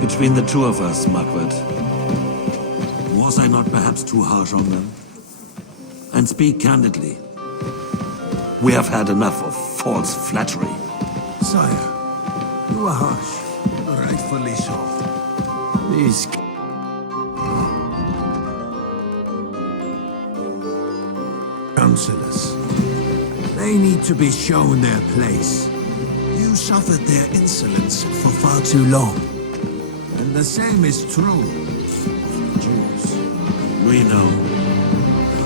Between the two of us, Margaret, was I not perhaps too harsh on them? And speak candidly, we have had enough of false flattery. Sire, you are harsh, rightfully so. These councillors, they need to be shown their place. You suffered their insolence for far too long. And the same is true of the Jews. We know.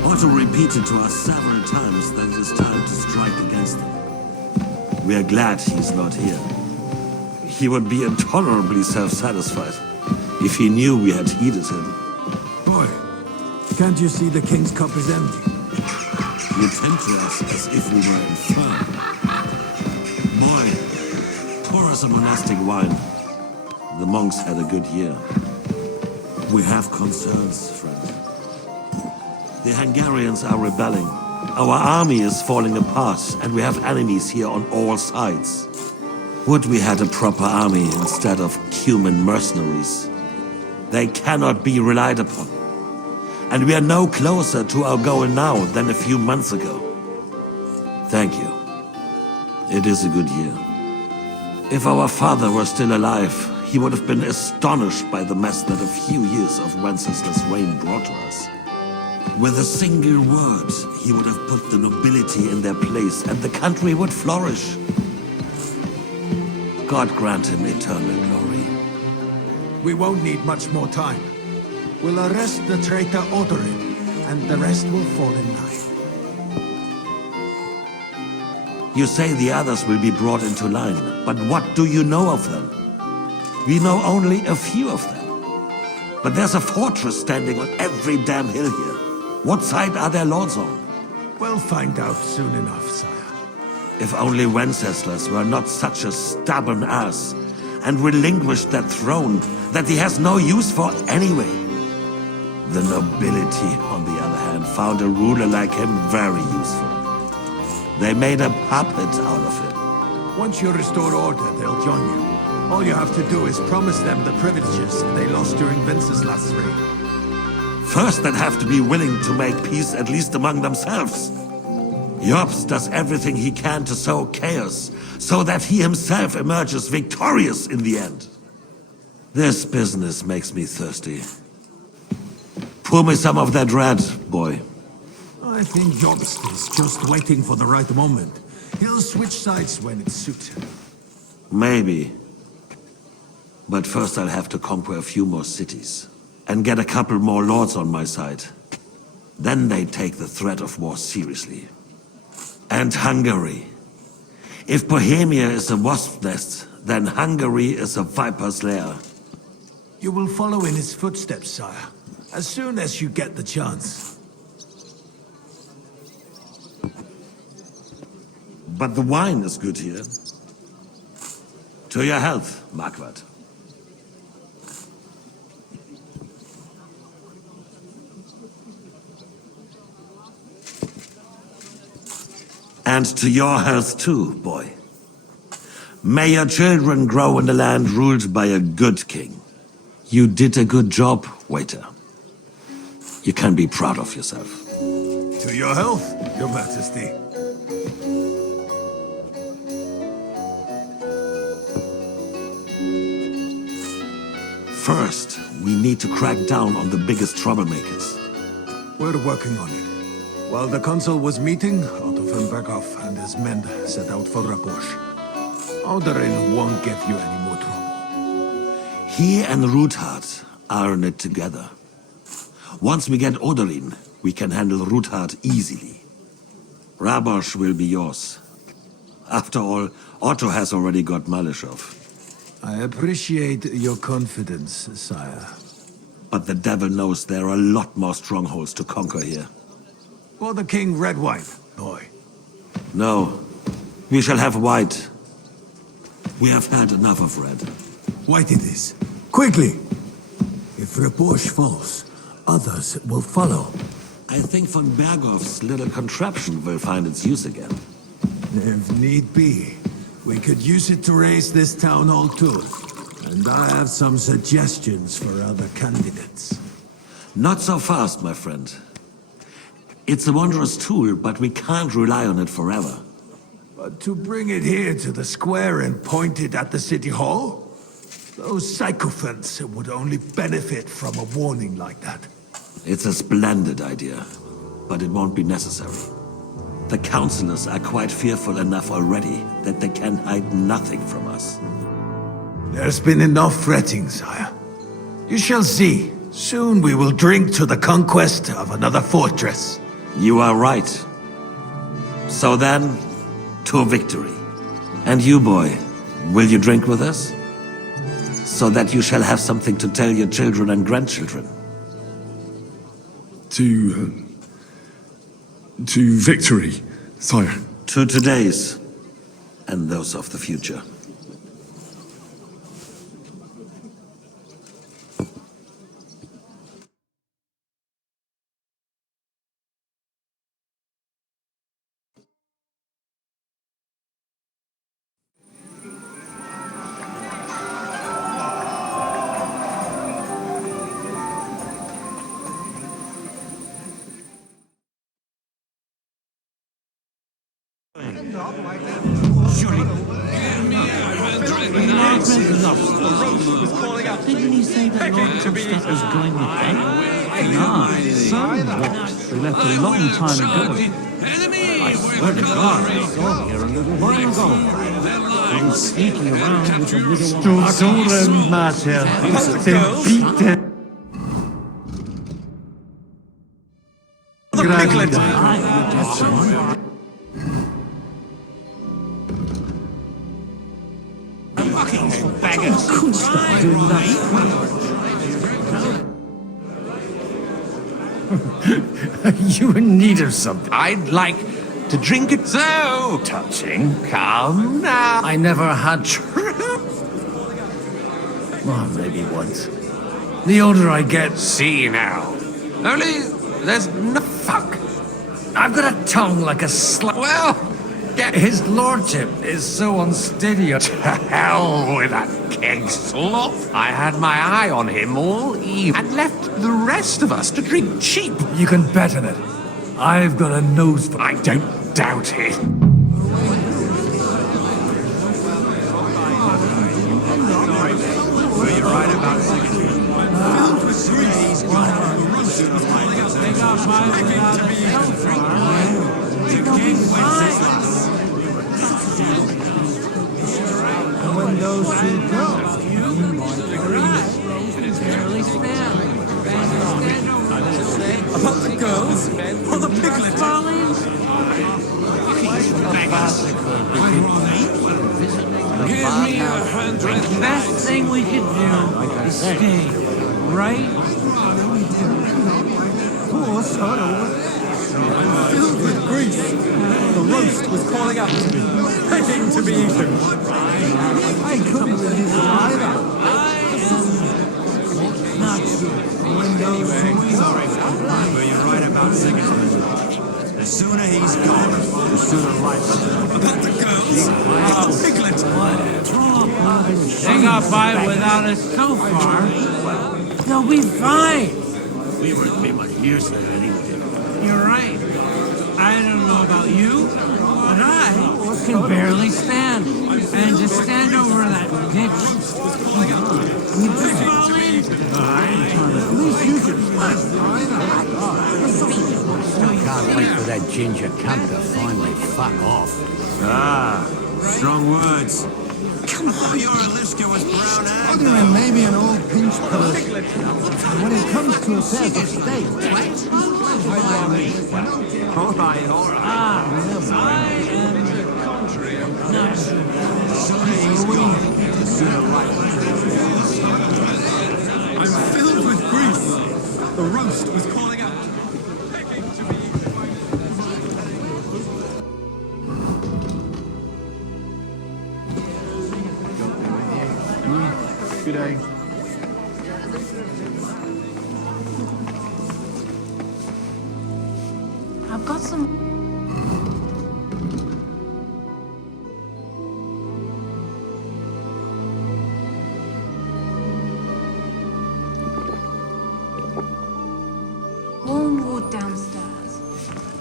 Otto repeated to us several times that it is time to strike against them. We are glad he's not here. He would be intolerably self-satisfied if he knew we had heeded him. Boy, can't you see the king's cup is empty? You tempt us as if we were infirm. Boy, pour us a monastic wine. The monks had a good year. We have concerns, friend. The Hungarians are rebelling. Our army is falling apart, and we have enemies here on all sides. Would we had a proper army instead of human mercenaries? They cannot be relied upon. And we are no closer to our goal now than a few months ago. Thank you. It is a good year. If our father were still alive, he would have been astonished by the mess that a few years of Wenceslas' reign brought to us. With a single word, he would have put the nobility in their place, and the country would flourish. God grant him eternal glory. We won't need much more time. We'll arrest the traitor Odorin, and the rest will fall in line. You say the others will be brought into line, but what do you know of them? We know only a few of them. But there's a fortress standing on every damn hill here. What side are their lords on? We'll find out soon enough, sire. If only Wenceslas were not such a stubborn ass, and relinquished that throne that he has no use for anyway. The nobility, on the other hand, found a ruler like him very useful. They made a puppet out of him. Once you restore order, they'll join you. All you have to do is promise them the privileges they lost during Wenceslas' reign. First, they'd have to be willing to make peace at least among themselves. Jobs does everything he can to sow chaos, so that he himself emerges victorious in the end. This business makes me thirsty. Pour me some of that red, boy. I think Jobst is just waiting for the right moment. He'll switch sides when it suits him. Maybe. But first I'll have to conquer a few more cities. And get a couple more lords on my side. Then they take the threat of war seriously. And Hungary. If Bohemia is a wasp's nest, then Hungary is a viper's lair. You will follow in his footsteps, sire, as soon as you get the chance. But the wine is good here. To your health, Marquardt. And to your health too, boy. May your children grow in a land ruled by a good king. You did a good job, waiter. You can be proud of yourself. To your health, Your Majesty. First, we need to crack down on the biggest troublemakers. We're working on it. While the consul was meeting, Otto von Berghoff and his men set out for Raposh. Odorin won't give you any more trouble. He and Ruthard are in it together. Once we get Odorin, we can handle Ruthard easily. Rabosh will be yours. After all, Otto has already got Malishov. I appreciate your confidence, sire. But the devil knows there are a lot more strongholds to conquer here. For the king red wine, boy. No, we shall have white. We have had enough of red. White it is. Quickly! If Raposh falls, others will follow. I think von Berghoff's little contraption will find its use again. If need be, we could use it to raise this town hall too. And I have some suggestions for other candidates. Not so fast, my friend. It's a wondrous tool, but we can't rely on it forever. But to bring it here to the square and point it at the city hall? Those sycophants would only benefit from a warning like that. It's a splendid idea, but it won't be necessary. The councillors are quite fearful enough already that they can hide nothing from us. There's been enough fretting, sire. You shall see. Soon we will drink to the conquest of another fortress. You are right. So then, to victory. And you, boy, will you drink with us? So that you shall have something to tell your children and grandchildren. To victory, sire. To today's, and those of the future. Didn't he say that Lord Comstock was going with Egg? No, so what? We left a long time ago. I swear to God, I saw here a little while ago. I was sneaking around with a little Stolzoren mater, sentite. You in need of something? I'd like to drink it so touching. Come now. I never had well, maybe once. The older I get, see now. Only there's no fuck. I've got a tongue like a well, his lordship is so unsteady. To hell with that keg sloth. I had my eye on him all evening and left the rest of us to drink cheap. You can bet on it. I've got a nose for... I don't doubt it. And when those two go, about the girls or the piglet? Give me 100. The best thing we could do is stay right. Poor son over there. I'm filled with grief. The roast was calling out to me, begging to be eaten. I couldn't resist either. Not good. But you're right about Seguitemi. The sooner he's gone, the sooner life. About the girls, the piglet. They got by without us so far. They'll be fine. We weren't be much use there anyway. You're right. I don't know about you, but I can barely stand. And to stand over that ditch. You just fall in. At least you can Can't wait for that ginger cunt to finally fuck off. Ah, strong words. Come on, your Aliska was brown and... Other than maybe an old pinch person. When it comes to affairs of state, All right. I am not I'm filled with grief. The roast was calling out. good day. I've got some... Worn ward downstairs.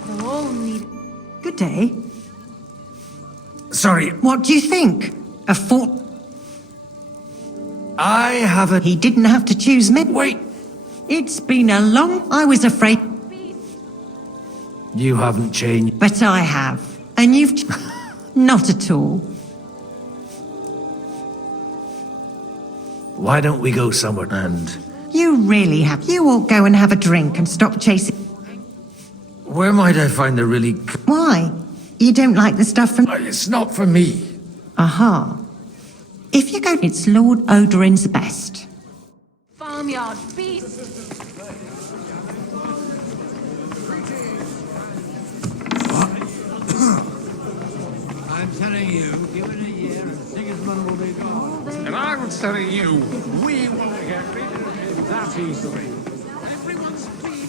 They'll all need... Good day. Sorry, What do you think? A fort... I have a... He didn't have to choose me. Wait! It's been a long... I was afraid... You haven't changed. But I have. And you've... Not at all. Why don't we go somewhere and... You really have. You all go and have a drink and stop chasing... Where might I find the really... Why? You don't like the stuff from... It's not for me. Aha. If you go... It's Lord Odorin's best. Farmyard beast! I'm telling you, give it a year and Sigismund will be gone. And I was telling you, we won't get rid of him that easily. Everyone's been...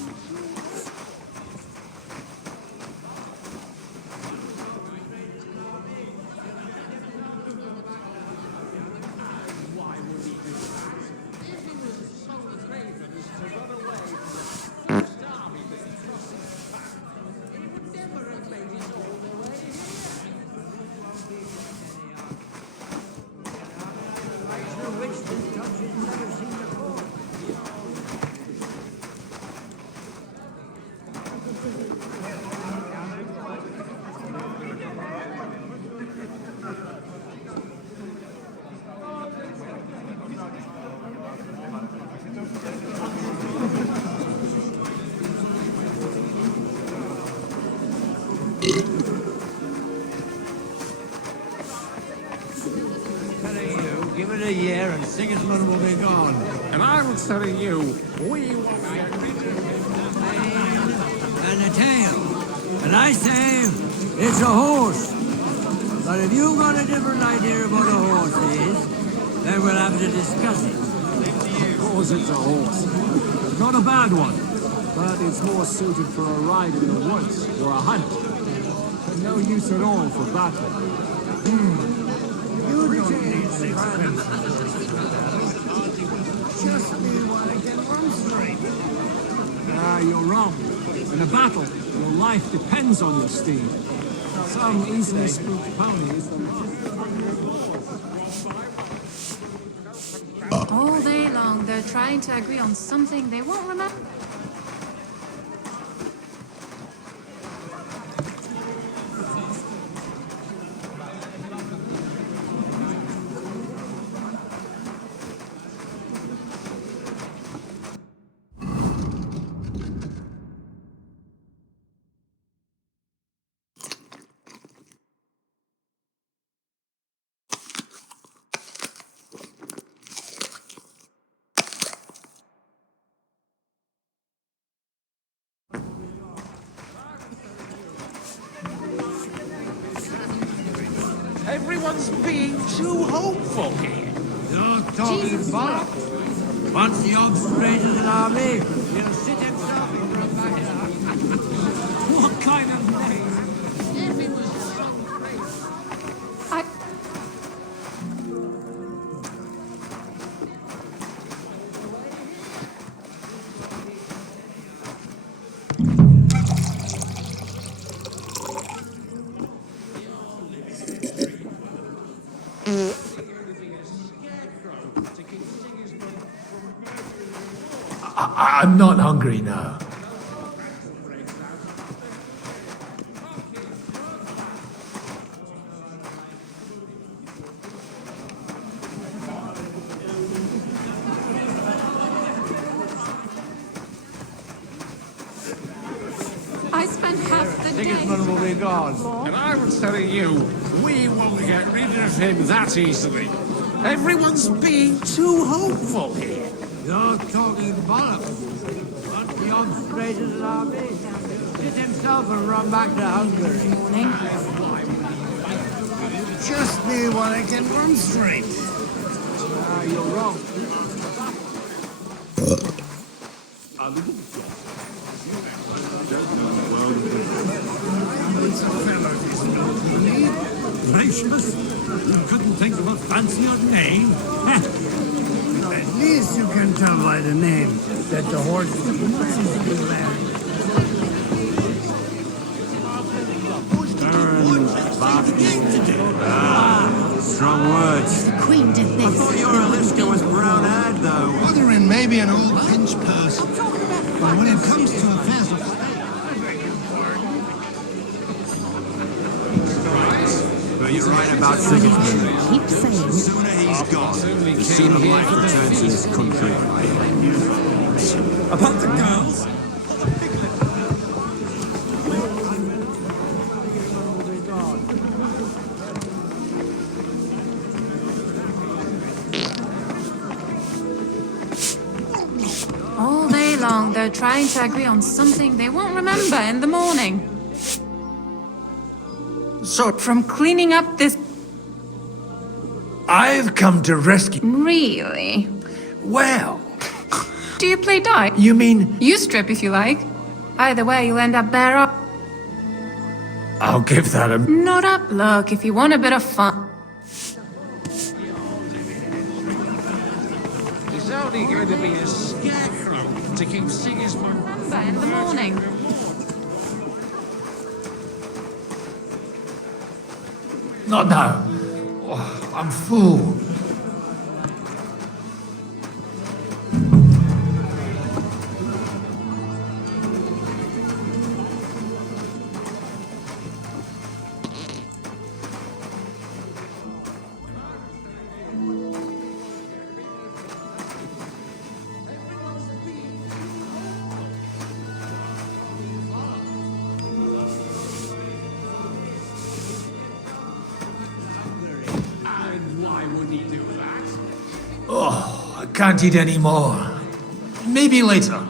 Give it a year and Sigismund will be gone. And I was telling you, we won't get rid of him. And a tail. And I say, it's a horse. But if you've got a different idea of what a horse is, then we'll have to discuss it. Of course it's a horse. Not a bad one, but it's more suited for a ride in the woods or a hunt. And no use at all for battle. You don't need friends. Just me while I get one straight. Ah, you're wrong. In a battle, your life depends on your steed. Some easily spooked ponies... All day long, they're trying to agree on something they won't remember. Everyone's being too hopeful here. You're talking bollocks. Once the obs raises an army, he'll sit himself and run back to What kind of name? I'm not hungry now. I spent half the day... Sigismund will be gone. And I was telling you, we won't get rid of him that easily. Everyone's being too hopeful here. You're talking bollocks. Once the obs raises an army, he'll sit himself and run back to Hungary. Morning. Just me while I can run straight. Ah, you're wrong. Just couldn't think of a fancier name. At least you can tell by the name that the horse is Strong words. The Queen did I this. thought your Aliska was brown-haired, though. Bothering maybe an old pinch person. But when it comes to affairs of But you're right about Seguitemi. Keep saying. The sooner he's gone, the sooner life returns to this country. About the girls. All day long, they're trying to agree on something they won't remember in the morning. So, From cleaning up this... I've come to rescue... Really? Well, Do you play dice? you mean... You strip if you like. Either way, you'll end up bare up. I'll give that a... Not up. Look, if you want a bit of fun. It's only going to be a scarecrow to keep Sigismund. Remember in the morning. Not now. Oh, I'm full. Oh, I can't eat any more. Maybe later.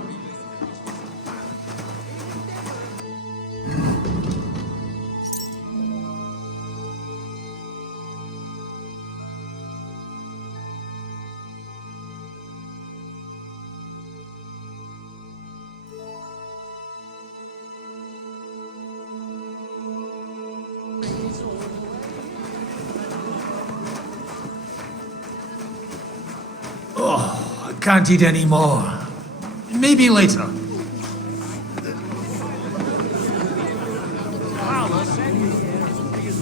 Oh, I can't eat any more. Maybe later.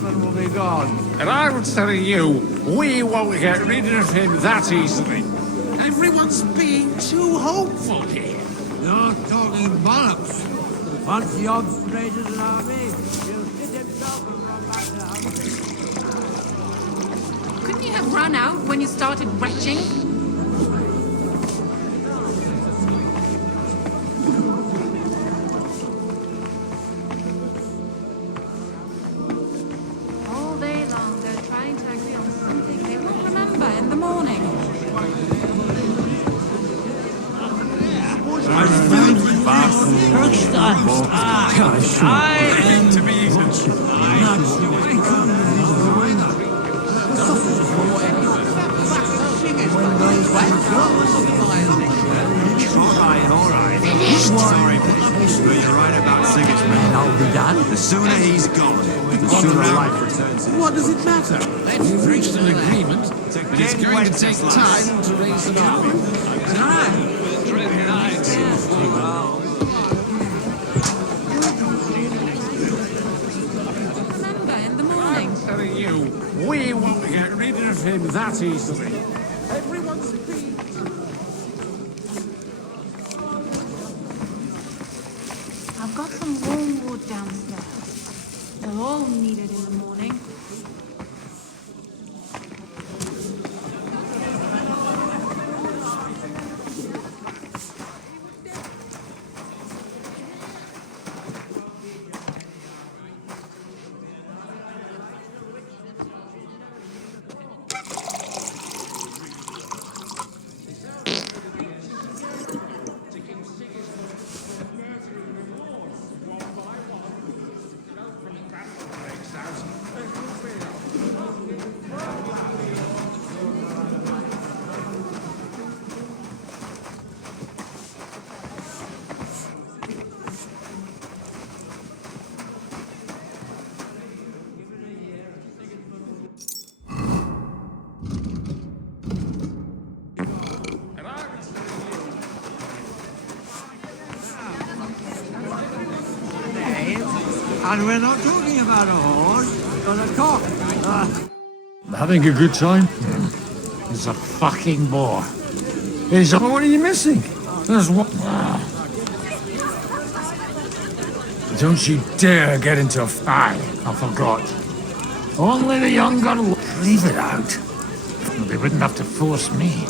Will be gone. And I'm telling you, we won't get rid of him that easily. Everyone's being too hopeful here. You're talking bollocks. Once the odds raises an army, he'll hit himself and run back to Hungary. Couldn't you have run out when you started retching? All day long, they're trying to agree on something they won't remember in the morning. All right. Sorry, but you're right about Sigismund. I'll be done. The sooner he's gone, the sooner life returns. What does it matter? They've reached an agreement, but it's going to take time to raise an army. Remember in the morning. I'm telling you, we won't get rid of him that easily. Everyone's being... I've got some warm wood downstairs. They'll all need it in the morning. And we're not talking about a horse, but a cock. Having a good time? He's a fucking bore. What are you missing? There's one. Don't you dare get into a fight. I forgot. Only the young gun. Leave it out. They wouldn't have to force me.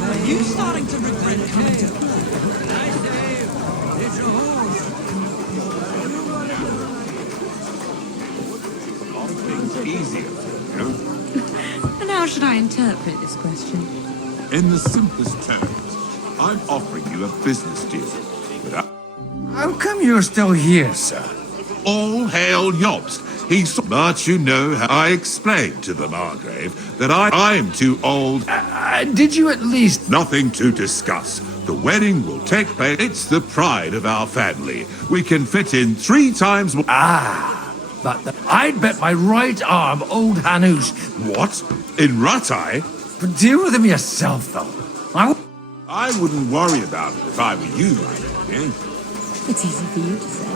Are you starting to regret coming to... It's a horse. Easier. And how should I interpret this question? In the simplest terms, I'm offering you a business deal. How come you're still here, sir? All hail Jobst. But you know how I explained to the Margrave that I'm too old. Did you at least... Nothing to discuss. The wedding will take place. It's the pride of our family. We can fit in 3 times more. But I'd bet my right arm, old Hanus. What? In Ratai? But deal with him yourself, though. I wouldn't worry about it if I were you, eh? It's easy for you to say.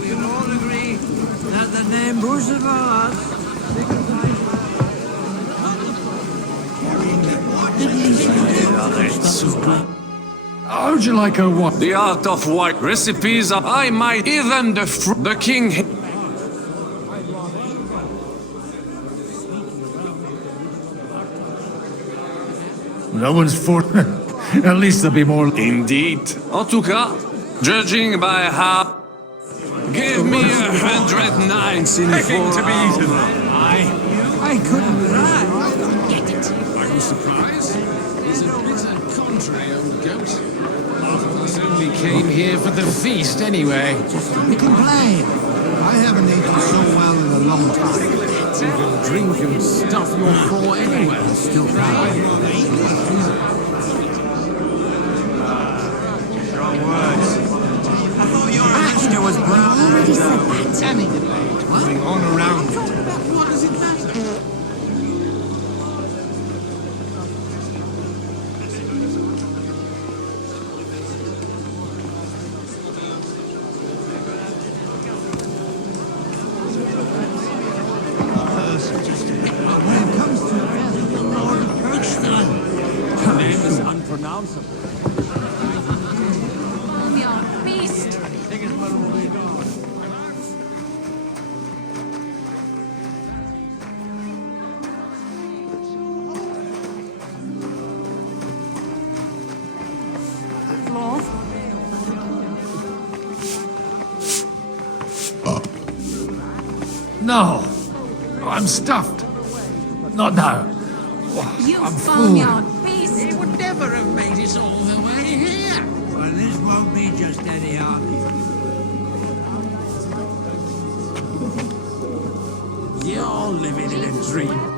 We all agree that the name Bushevas How'd you like a what? The art of white recipes. I might even the king. No one's for... At least there'll be more... Indeed. En tout cas, judging by how... Give me 109 in 4 hours. I couldn't Get it. Are you surprised? He's a bit contrary, old goat. Half of us only came here for the feast anyway. We complain. I haven't eaten so well in a long time. You can drink and stuff your craw anywhere. Still proud. Baxter was brown. Already said that. Moving on around. What does it matter? When it comes to the Lord The name is unpronounceable. Farmyard beast. No. I'm stuffed. Not now. You I'm farmyard beast. He would never have made it all the way here. Well, this won't be just any army. You're living in a dream.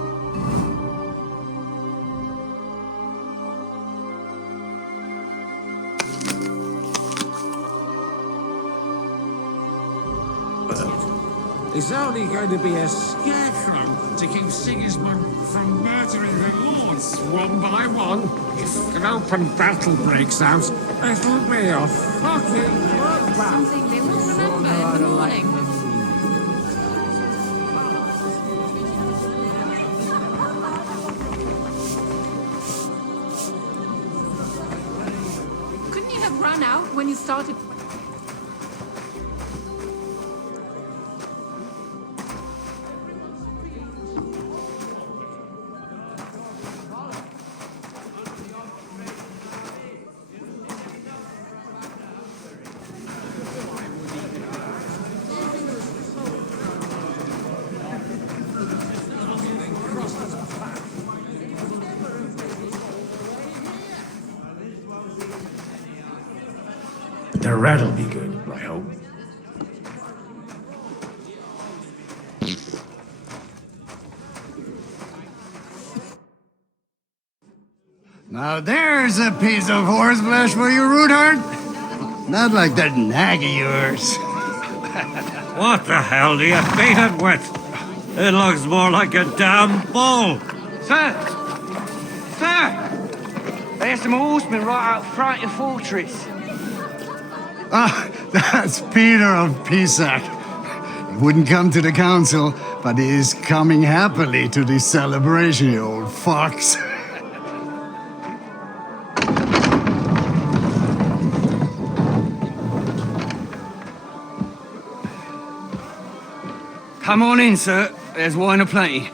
It's only going to be a scarecrow to keep Sigismund from murdering the lords one by one. If an open battle breaks out, it'll be a fucking bloodbath. Something they won't remember in the morning. Couldn't you have run out when you started? The rat'll be good, I hope. Now there's a piece of horseflesh for you, Rootard. Not like that nag of yours. What the hell do you beat it with? It looks more like a damn bull. Sir! Sir! There's some horsemen right out front of the fortress. Ah, that's Peter of Pisac. He wouldn't come to the council, but he is coming happily to this celebration, you old fox. Come on in, sir. There's wine aplenty.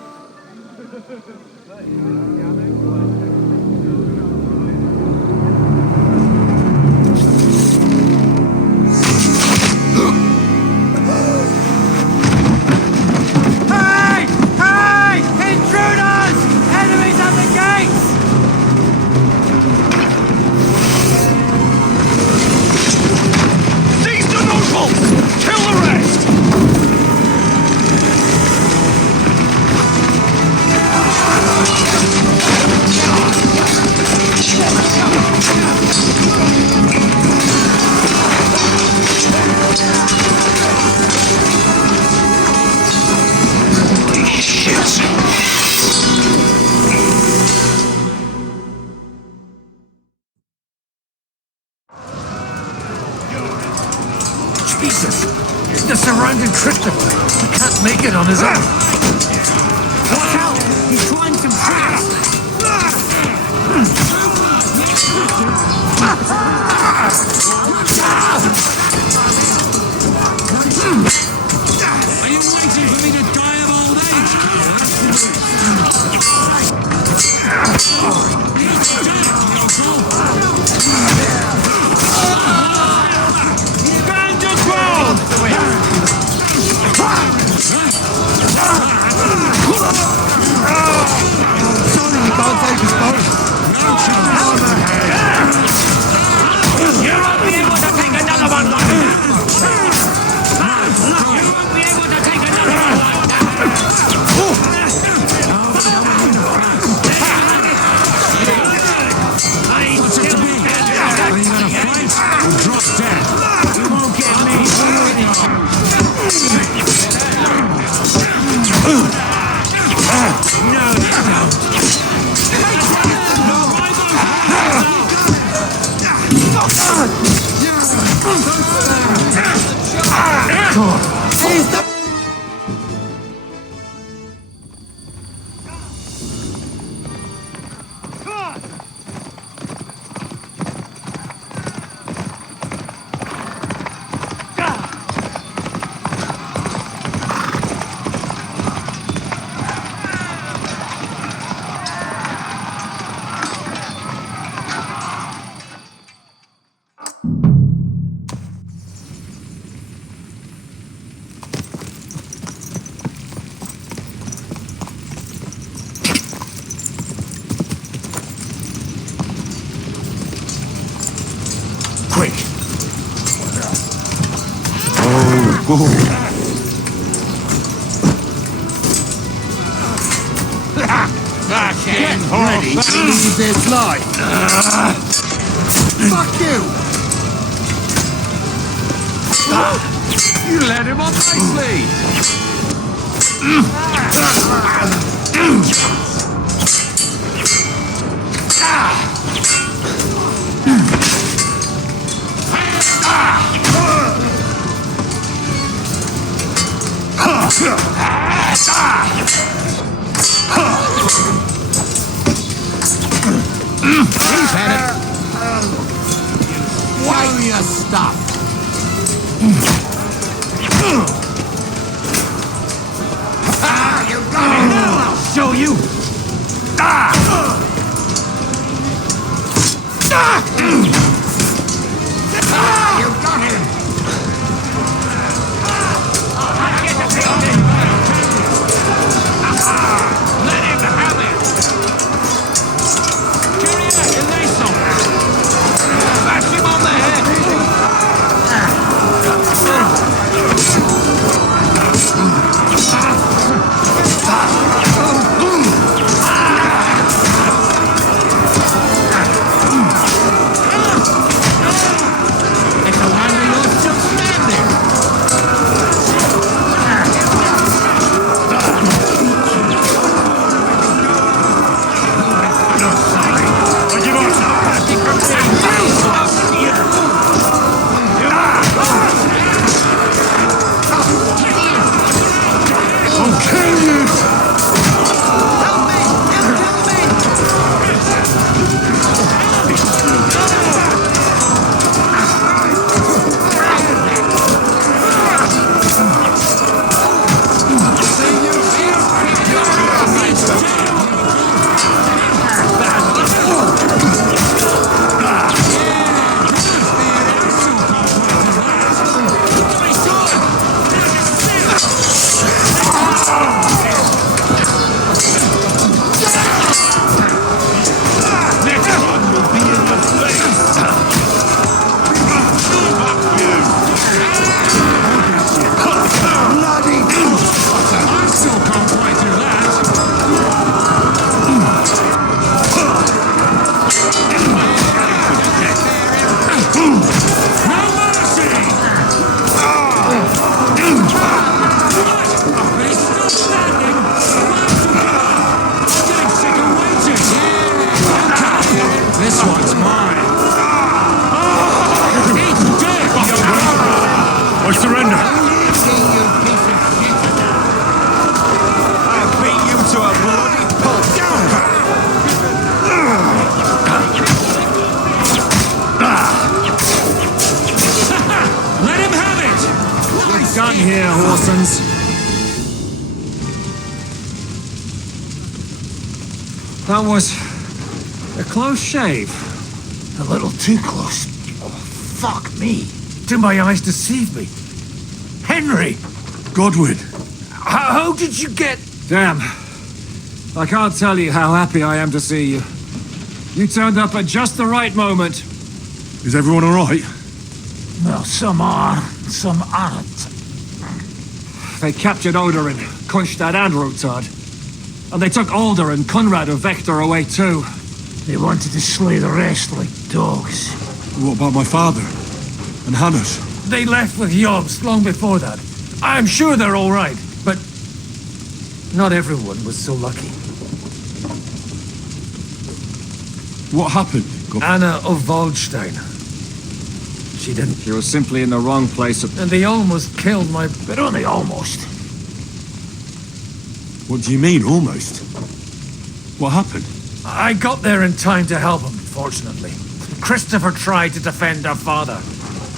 Jesus! The surrounding crypto! He can't make it on his own! Watch out! He's trying some tricks! Are you waiting for me to die of old age? Stand your ground! Sorry, you can't take us both. You won't be able to take another one like that! You won't be able to take another one like Drop dead. You won't get me. No, you Quick! Ready to leave this life. Fuck you! You led him on nicely. Show your stuff. You got it! I'll show you! You got him! Let him have it! Bash him on the head! I surrender. I'll beat you to a bloody pulp. Let him have it! We're done here, Horsons. That was a close shave. A little too close. Oh, fuck me. Did my eyes deceive me? Henry! Godwin! How did you get... Damn. I can't tell you how happy I am to see you. You turned up at just the right moment. Is everyone alright? Well, some are, some aren't. They captured Odorin, Kunstad and Rotard. And they took Alder and Conrad of Vector away too. They wanted to slay the rest like dogs. What about my father? And Hannes? They left with Yobs long before that. I'm sure they're all right, but not everyone was so lucky. What happened? Anna of Waldstein. She didn't. She was simply in the wrong place. And they almost killed my... But only almost. What do you mean, almost? What happened? I got there in time to help him, fortunately. Christopher tried to defend our father,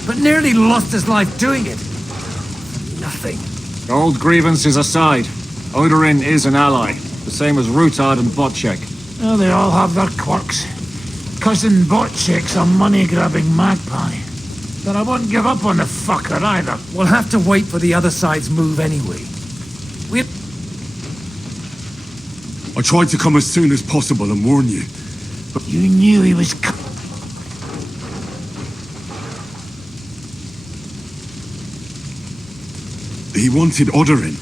but nearly lost his life doing it. Nothing. Old grievances aside, Odorin is an ally, the same as Rutard and Botchek. Oh, they all have their quirks. Cousin Botchek's a money-grabbing magpie. But I won't give up on the fucker either. We'll have to wait for the other side's move anyway. I tried to come as soon as possible and warn you. But you knew he was he wanted Odorin.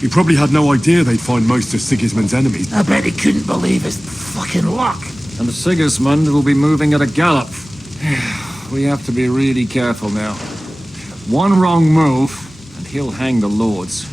He probably had no idea they'd find most of Sigismund's enemies. I bet he couldn't believe his fucking luck. And Sigismund will be moving at a gallop. We have to be really careful now. One wrong move, and he'll hang the lords.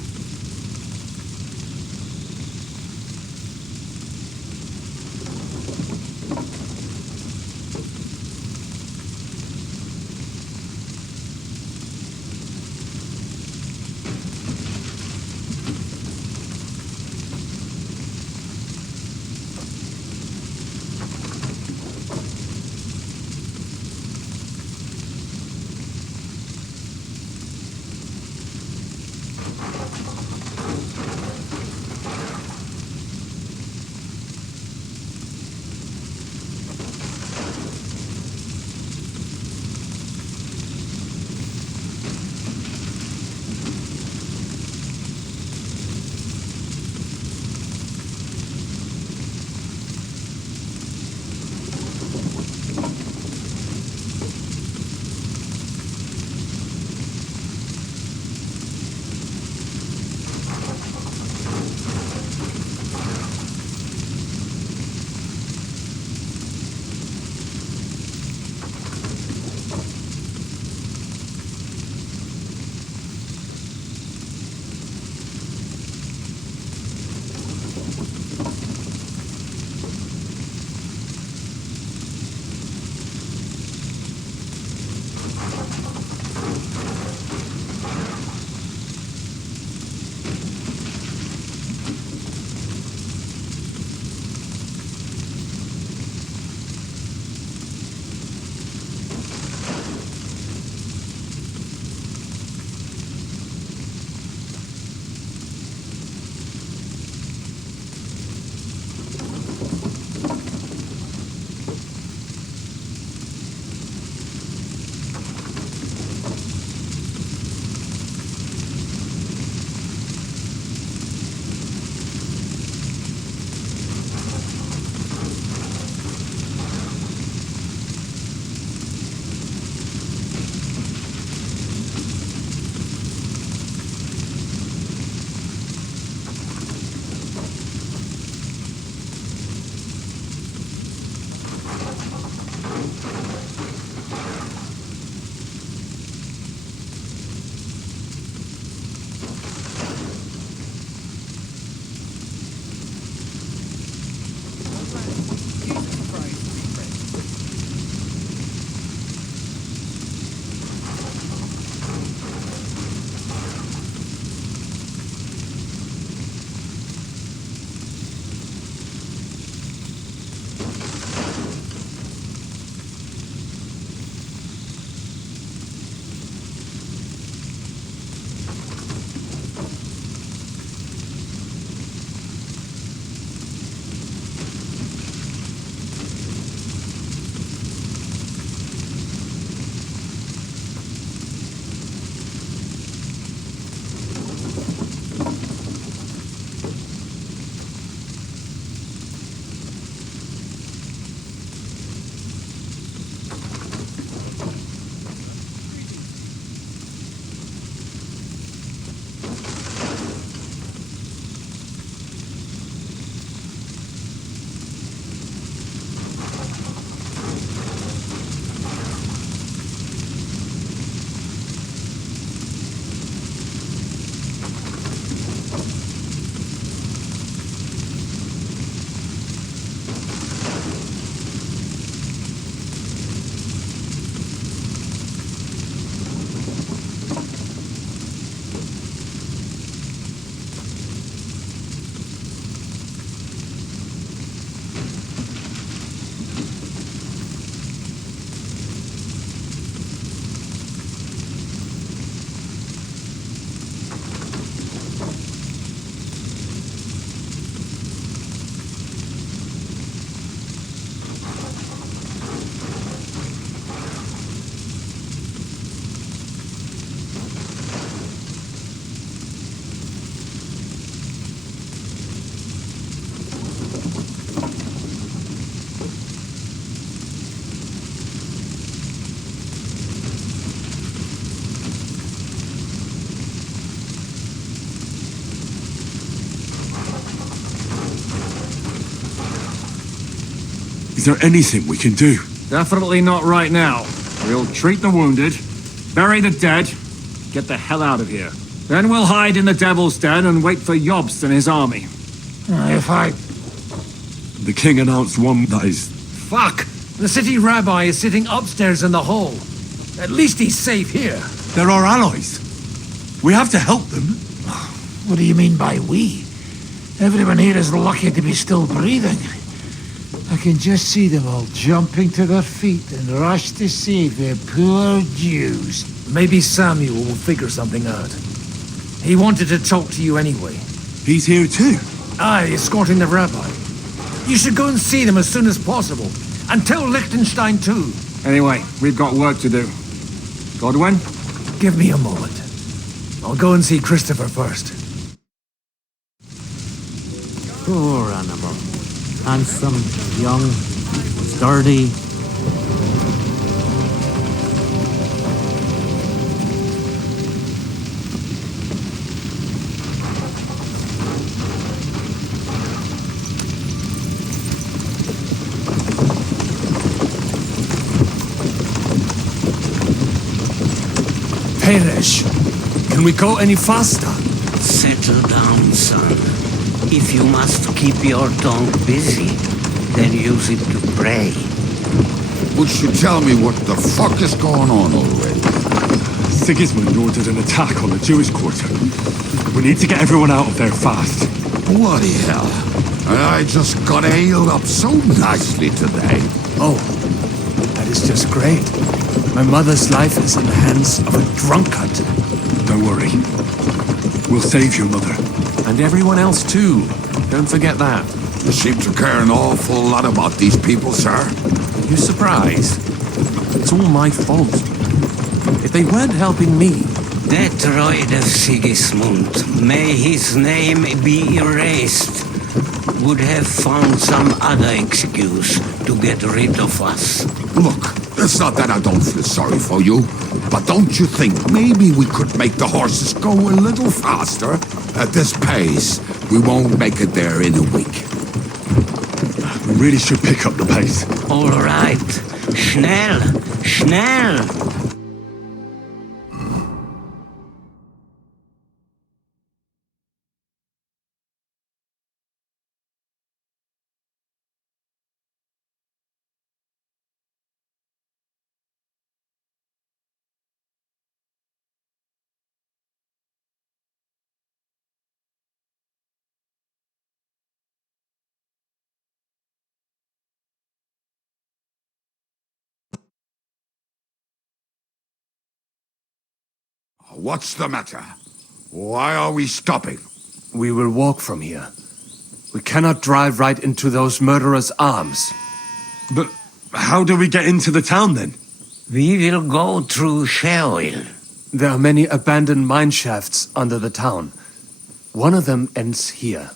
Is there anything we can do? Definitely not right now. We'll treat the wounded, bury the dead, get the hell out of here. Then we'll hide in the Devil's Den and wait for Jobst and his army. If I... The king announced one that is... Fuck! The city rabbi is sitting upstairs in the hall. At least he's safe here. They're our allies. We have to help them. What do you mean by we? Everyone here is lucky to be still breathing. I can just see them all jumping to their feet and rush to save their poor Jews. Maybe Samuel will figure something out. He wanted to talk to you anyway. He's here too? Aye, escorting the rabbi. You should go and see them as soon as possible. And tell Liechtenstein too. Anyway, we've got work to do. Godwin? Give me a moment. I'll go and see Christopher first. Poor animal. Handsome, young, sturdy. Peresh, can we go any faster? Settle down, son. If you must keep your tongue busy, then use it to pray. Would you tell me what the fuck is going on already? Sigismund ordered an attack on the Jewish quarter. We need to get everyone out of there fast. Bloody hell. I just got ailed up so nicely today. Oh, that is just great. My mother's life is in the hands of a drunkard. Don't worry. We'll save your mother. And everyone else too. Don't forget that. You seem to care an awful lot about these people, sir. You surprised? It's all my fault. If they weren't helping me... That droid of Sigismund, may his name be erased, would have found some other excuse to get rid of us. Look, it's not that I don't feel sorry for you, but don't you think maybe we could make the horses go a little faster? At this pace, we won't make it there in a week. We really should pick up the pace. All right. Schnell! Schnell! What's the matter? Why are we stopping? We will walk from here. We cannot drive right into those murderers' arms. But how do we get into the town then? We will go through Sheol. There are many abandoned mine shafts under the town. One of them ends here.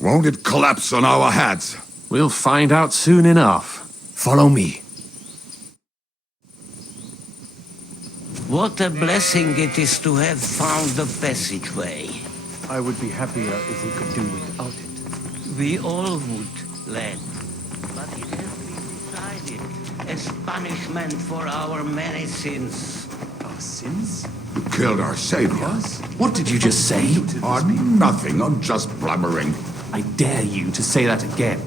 Won't it collapse on our heads? We'll find out soon enough. Follow me. What a blessing it is to have found the passageway. I would be happier if we could do without it. We all would, lad. But it has been decided as punishment for our many sins. Our sins? You killed our savior. What did you just say? Nothing, I'm just blabbering. I dare you to say that again.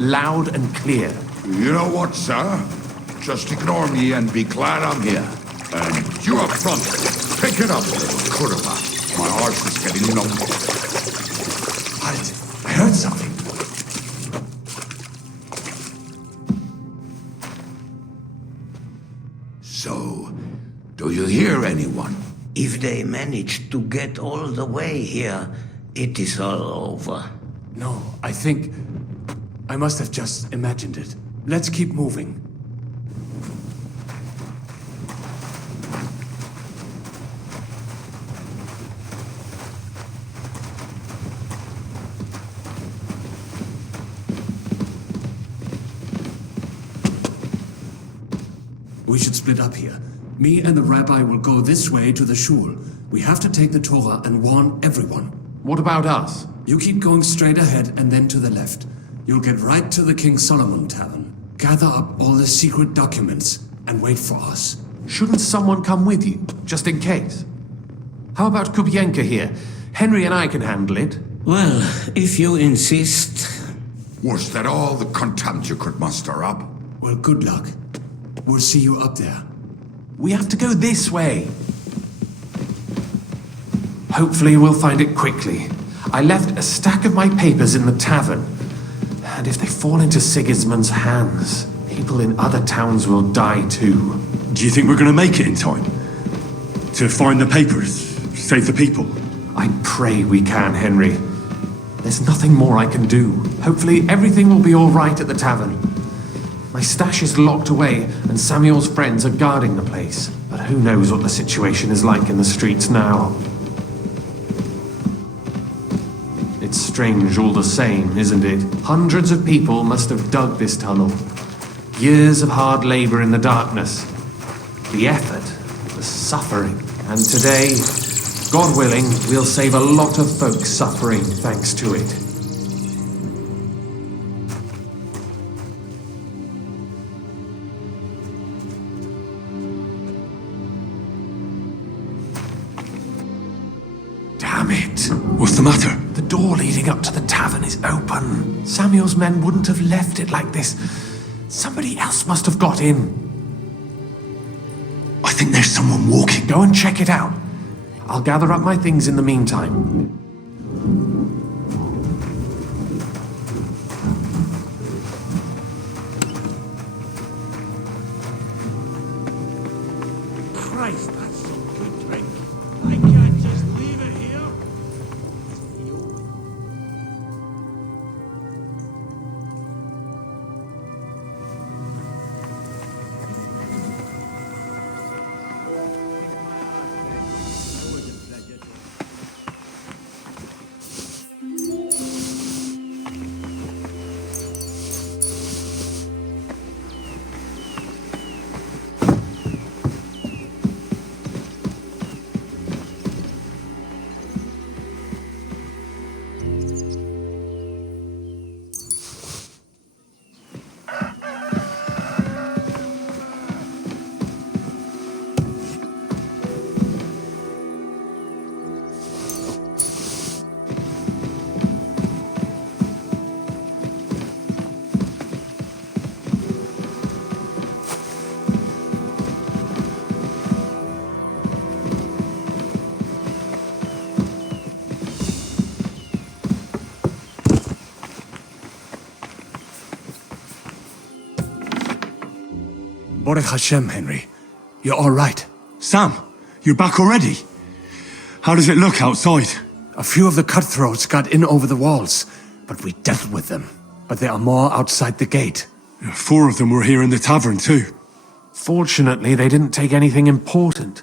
Loud and clear. You know what, sir? Just ignore me and be glad I'm here. And you up front, pick it up, little kurva. My arse is getting numb. Halt! I heard something. So, do you hear anyone? If they manage to get all the way here, it is all over. No, I think... I must have just imagined it. Let's keep moving. We should split up here. Me and the rabbi will go this way to the shul. We have to take the Torah and warn everyone. What about us? You keep going straight ahead and then to the left. You'll get right to the King Solomon Tavern, gather up all the secret documents, and wait for us. Shouldn't someone come with you, just in case? How about Kubienka here? Henry and I can handle it. Well, if you insist. Was that all the contempt you could muster up? Well, good luck. We'll see you up there. We have to go this way. Hopefully we'll find it quickly. I left a stack of my papers in the tavern. And if they fall into Sigismund's hands, people in other towns will die too. Do you think we're going to make it in time? To find the papers? Save the people? I pray we can, Henry. There's nothing more I can do. Hopefully everything will be all right at the tavern. My stash is locked away, and Samuel's friends are guarding the place. But who knows what the situation is like in the streets now. It's strange all the same, isn't it? Hundreds of people must have dug this tunnel. Years of hard labor in the darkness. The effort, the suffering. And today, God willing, we'll save a lot of folks suffering thanks to it. Damn it! What's the matter? The door leading up to the tavern is open. Samuel's men wouldn't have left it like this. Somebody else must have got in. I think there's someone walking. Go and check it out. I'll gather up my things in the meantime. Christ, that's some good drink. I can't just leave it here. Baruch Hashem, Henry. You're all right. Sam, you're back already? How does it look outside? A few of the cutthroats got in over the walls, but we dealt with them. But there are more outside the gate. 4 of them were here in the tavern too. Fortunately, they didn't take anything important.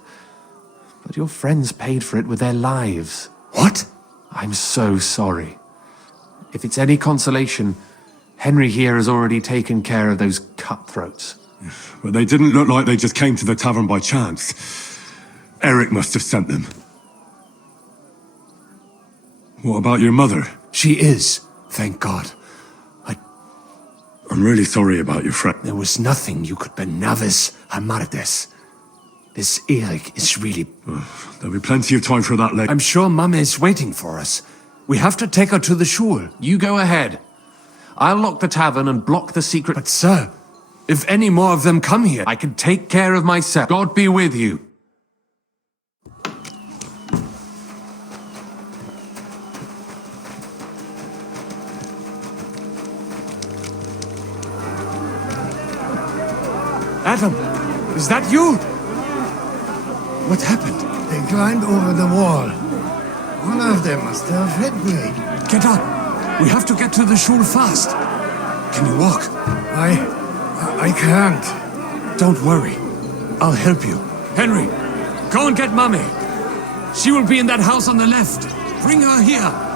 But your friends paid for it with their lives. What? I'm so sorry. If it's any consolation, Henry here has already taken care of those cutthroats. But they didn't look like they just came to the tavern by chance. Eric must have sent them. What about your mother? She is, thank God. I'm really sorry about your friend. There was nothing you could benavis amardes. This Eric is really... There'll be plenty of time for that later. I'm sure Mama is waiting for us. We have to take her to the shul. You go ahead. I'll lock the tavern and block the secret... But sir, if any more of them come here... I can take care of myself. God be with you. Adam, is that you? What happened? They climbed over the wall. One of them must have headway. Get up. We have to get to the shul fast. Can you walk? I can't. Don't worry. I'll help you. Henry, go and get Mommy. She will be in that house on the left. Bring her here.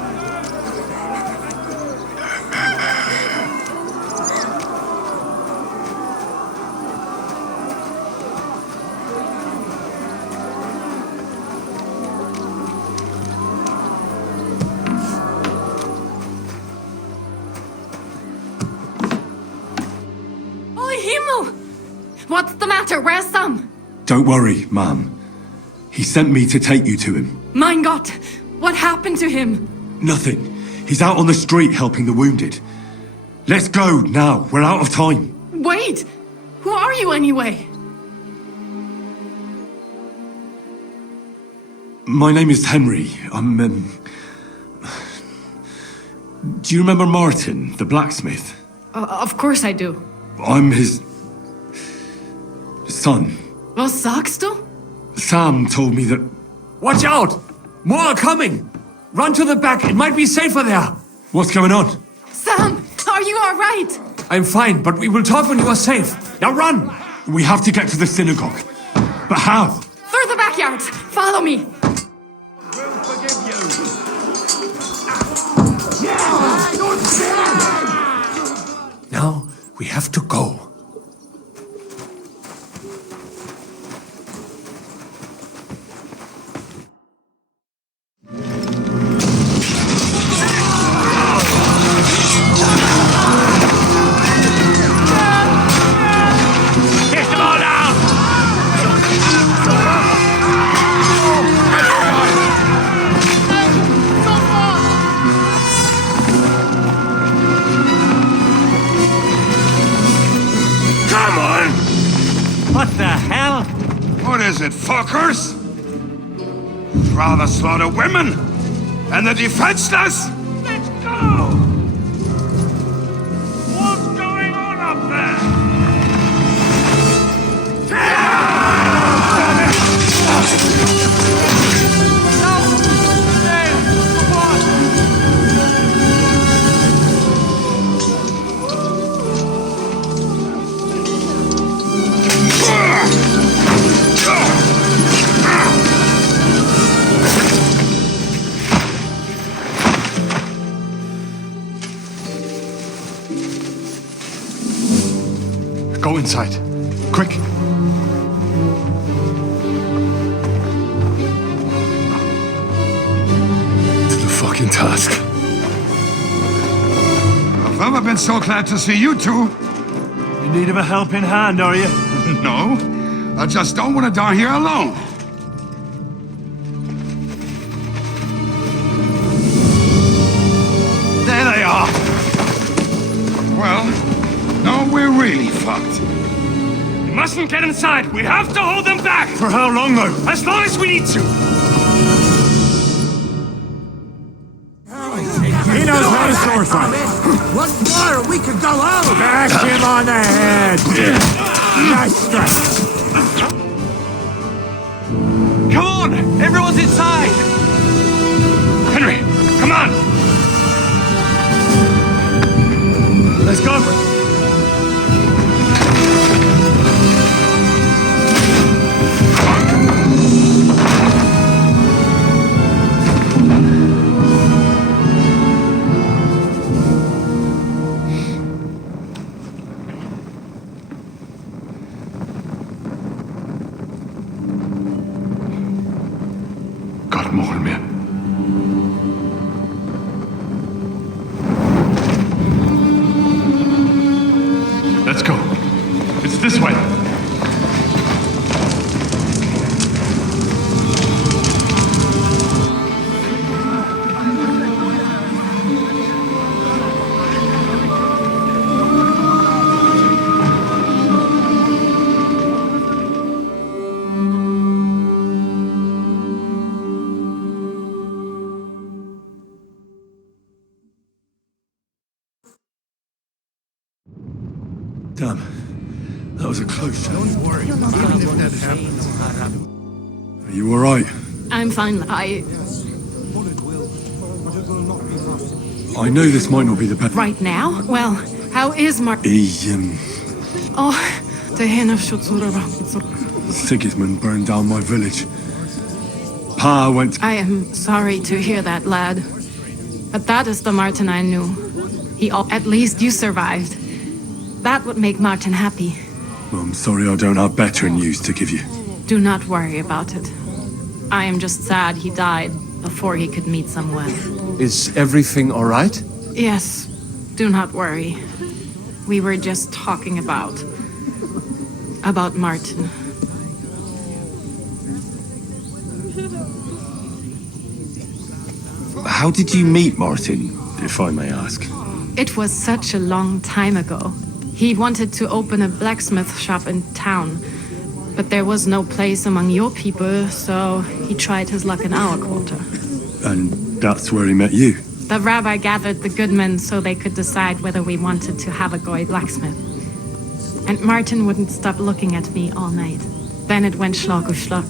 what's the matter? Where's Sam? Don't worry, ma'am. He sent me to take you to him. Mein Gott, what happened to him? Nothing. He's out on the street helping the wounded. Let's go now. We're out of time. Wait! Who are you anyway? My name is Henry. I'm, Do you remember Martin, the blacksmith? Of course I do. I'm his... son. Was sagst du? Sam told me that... Watch out! More are coming! Run to the back, it might be safer there! What's going on? Sam, are you alright? I'm fine, but we will talk when you are safe. Now run! We have to get to the synagogue. But how? Through the backyard! Follow me! We'll forgive you. Now, we have to go. What the hell? What is it, fuckers? You'd rather slaughter women and the defenseless? Let's go! What's going on up there? Go inside. Quick. To the fucking task. I've never been so glad to see you two. In need of a helping hand, are you? No, I just don't want to die here alone. There they are. Well, no, we're really fucked. We mustn't get inside. We have to hold them back. For how long, though? As long as we need to. He knows how to sword fight. What's more, we could go home. Bash him on the head. Nice strike. Come on! Everyone's inside! Henry, come on! Let's go! God more, man. Let's go. It's this way. Damn. That was a close shave. Don't worry, even if that happens. Are you alright? I'm fine. Bullet will, but it will not be fast. I know this might not be the best. Right now? Well, how is Mark? Oh, the hen of Sigismund burned down my village. Pa went... I am sorry to hear that, lad. But that is the Martin I knew. At least you survived. That would make Martin happy. I'm sorry I don't have better news to give you. Do not worry about it. I am just sad he died before he could meet someone. Is everything all right? Yes, do not worry. We were just talking about... About Martin. How did you meet Martin, if I may ask? It was such a long time ago. He wanted to open a blacksmith shop in town, but there was no place among your people, so he tried his luck in our quarter. And that's where he met you? The rabbi gathered the good men so they could decide whether we wanted to have a goy blacksmith. And Martin wouldn't stop looking at me all night. Then it went schlag auf schlag.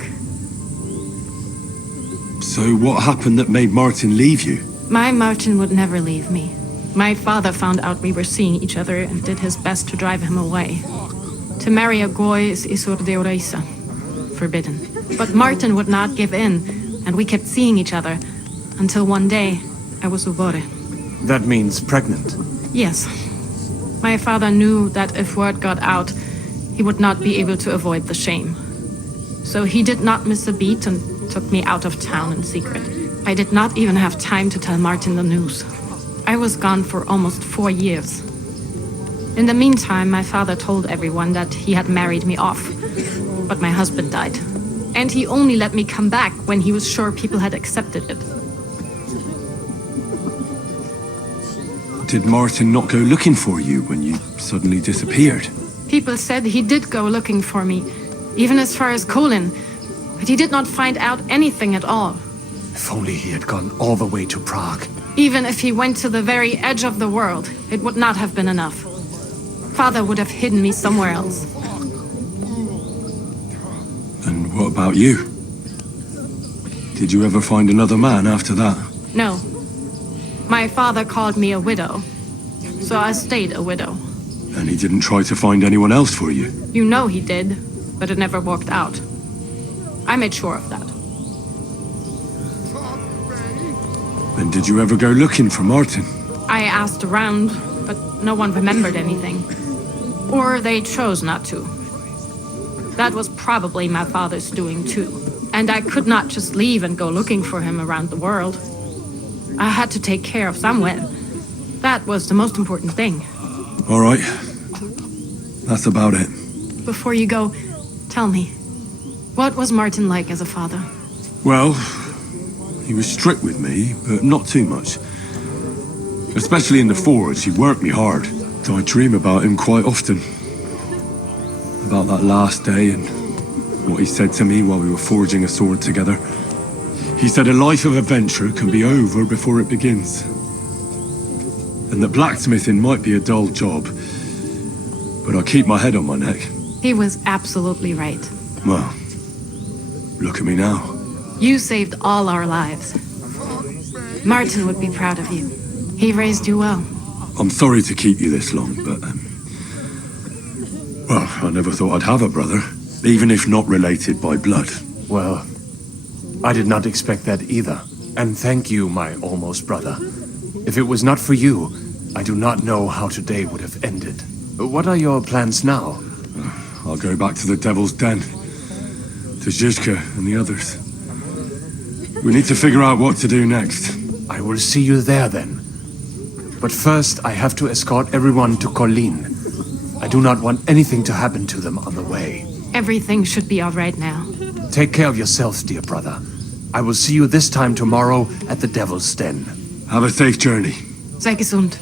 So what happened that made Martin leave you? My Martin would never leave me. My father found out we were seeing each other and did his best to drive him away. To marry a goy is isur deoreisa, forbidden. But Martin would not give in, and we kept seeing each other, until one day I was ubore. That means pregnant? Yes. My father knew that if word got out, he would not be able to avoid the shame. So he did not miss a beat and took me out of town in secret. I did not even have time to tell Martin the news. I was gone for almost 4 years. In the meantime, my father told everyone that he had married me off. But my husband died. And he only let me come back when he was sure people had accepted it. Did Martin not go looking for you when you suddenly disappeared? People said he did go looking for me, even as far as Colin. But he did not find out anything at all. If only he had gone all the way to Prague. Even if he went to the very edge of the world, it would not have been enough. Father would have hidden me somewhere else. And what about you? Did you ever find another man after that? No. My father called me a widow, so I stayed a widow. And he didn't try to find anyone else for you? You know he did, but it never worked out. I made sure of that. And did you ever go looking for Martin? I asked around, but no one remembered anything. Or they chose not to. That was probably my father's doing too. And I could not just leave and go looking for him around the world. I had to take care of someone. That was the most important thing. All right. That's about it. Before you go, tell me, what was Martin like as a father? Well, he was strict with me, but not too much. Especially in the forge, he worked me hard. So I dream about him quite often. About that last day and what he said to me while we were forging a sword together. He said a life of adventure can be over before it begins. And that blacksmithing might be a dull job, but I keep my head on my neck. He was absolutely right. Well, look at me now. You saved all our lives. Martin would be proud of you. He raised you well. I'm sorry to keep you this long, but... well, I never thought I'd have a brother, even if not related by blood. Well, I did not expect that either. And thank you, my almost brother. If it was not for you, I do not know how today would have ended. What are your plans now? I'll go back to the Devil's Den. To Zizka and the others. We need to figure out what to do next. I will see you there then. But first, I have to escort everyone to Colleen. I do not want anything to happen to them on the way. Everything should be all right now. Take care of yourself, dear brother. I will see you this time tomorrow at the Devil's Den. Have a safe journey. Sei gesund.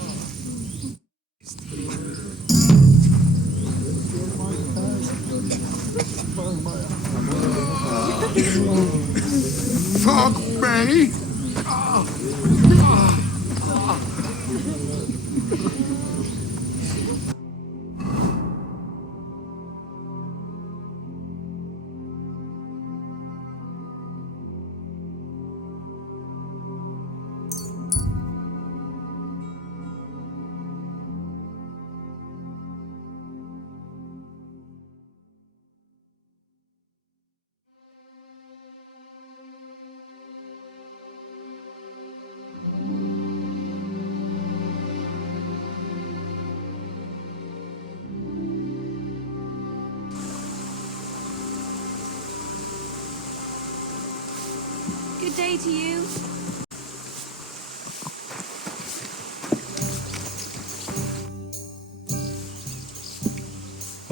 Fuck me! Good day to you.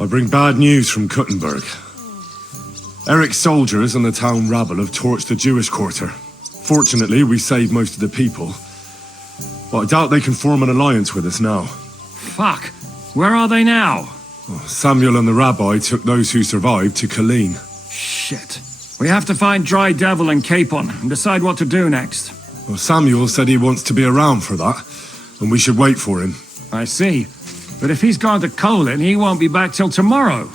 I bring bad news from Kuttenberg. Eric's soldiers and the town rabble have torched the Jewish quarter. Fortunately, we saved most of the people. But I doubt they can form an alliance with us now. Fuck! Where are they now? Samuel and the rabbi took those who survived to Colleen. Shit. We have to find Dry Devil and Capon and decide what to do next. Well, Samuel said he wants to be around for that, and we should wait for him. I see. But if he's gone to Colin, he won't be back till tomorrow.